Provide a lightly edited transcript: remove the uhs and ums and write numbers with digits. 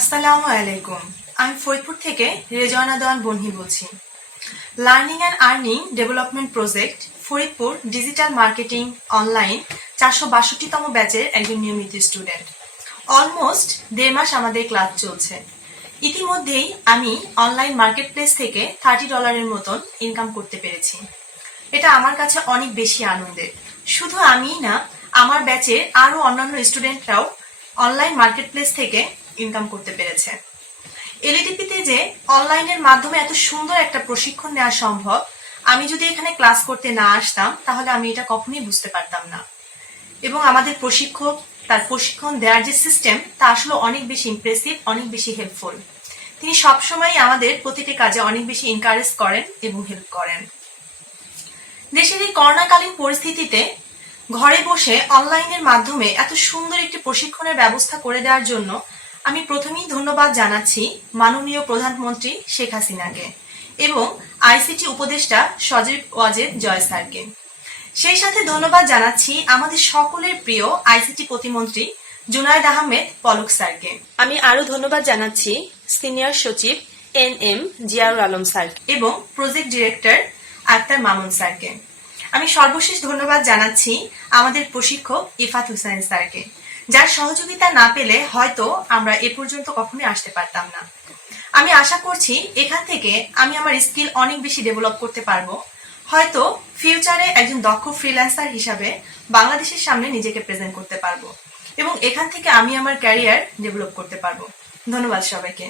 আসসালামু আলাইকুম। আমি ফরিদপুর থেকে রেজওয়ানা দেওয়ান বনহি বলছি। Learning and earning development project Faridpur digital marketing online 462তম ব্যাচের একজন নিয়মিত স্টুডেন্ট। অলমোস্ট 1.5 মাস আমাদের ক্লাস চলছে। ইতিমধ্যেই আমি অনলাইন মার্কেট প্লেস থেকে $30 মতন ইনকাম করতে পেরেছি। এটা আমার কাছে অনেক বেশি আনন্দের। শুধু আমিই না, আমার ব্যাচের আরো অন্যান্য স্টুডেন্টরাও অনলাইন মার্কেট প্লেস থেকে ইনকাম করতে পেরেছে। এলইডিপিতে যে অনলাইনের মাধ্যমে এত সুন্দর একটা প্রশিক্ষণ নেওয়া সম্ভব, আমি যদি এখানে ক্লাস করতে না আসতাম তাহলে আমি এটা কখনোই বুঝতে পারতাম না। এবং আমাদের প্রশিক্ষক তার প্রশিক্ষণ দেওয়ার যে সিস্টেম তা আসলে অনেক বেশি ইমপ্রেসিভ, অনেক বেশি হেল্পফুল। তিনি সবসময় আমাদের প্রতিটি কাজে অনেক বেশি এনকারেজ করেন এবং হেল্প করেন। দেশের এই করোনাকালীন পরিস্থিতিতে ঘরে বসে অনলাইনের মাধ্যমে এত সুন্দর একটি প্রশিক্ষণের ব্যবস্থা করে দেওয়ার জন্য আমি প্রথমেই ধন্যবাদ জানাচ্ছি মাননীয় প্রধানমন্ত্রী শেখ হাসিনাকে এবং আইসিটি উপদেষ্টা সজীব ওয়াজেদ জয় স্যারকে। সেই সাথে ধন্যবাদ জানাচ্ছি আমাদের সকলের প্রিয় আইসিটি প্রতিমন্ত্রী জুনায়েদ আহমেদ পলক স্যারকে। আমি আরো ধন্যবাদ জানাচ্ছি সিনিয়র সচিব NM জিয়াউল আলম স্যার এবং প্রজেক্ট ডিরেক্টর আক্তার মামুন স্যারকে। আমি সর্বশেষ ধন্যবাদ জানাচ্ছি আমাদের প্রশিক্ষক ইফাত হুসাইন স্যারকে, যার সহযোগিতা না পেলে হয়তো আমরা এ পর্যন্ত কখনোই আসতে পারতাম না। আমি আশা করছি এখান থেকে আমি আমার স্কিল অনেক বেশি ডেভেলপ করতে পারবো, হয়তো ফিউচারে একজন দক্ষ ফ্রিল্যান্সার হিসাবে বাংলাদেশের সামনে নিজেকে প্রেজেন্ট করতে পারবো এবং এখান থেকে আমি আমার ক্যারিয়ার ডেভেলপ করতে পারবো। ধন্যবাদ সবাইকে।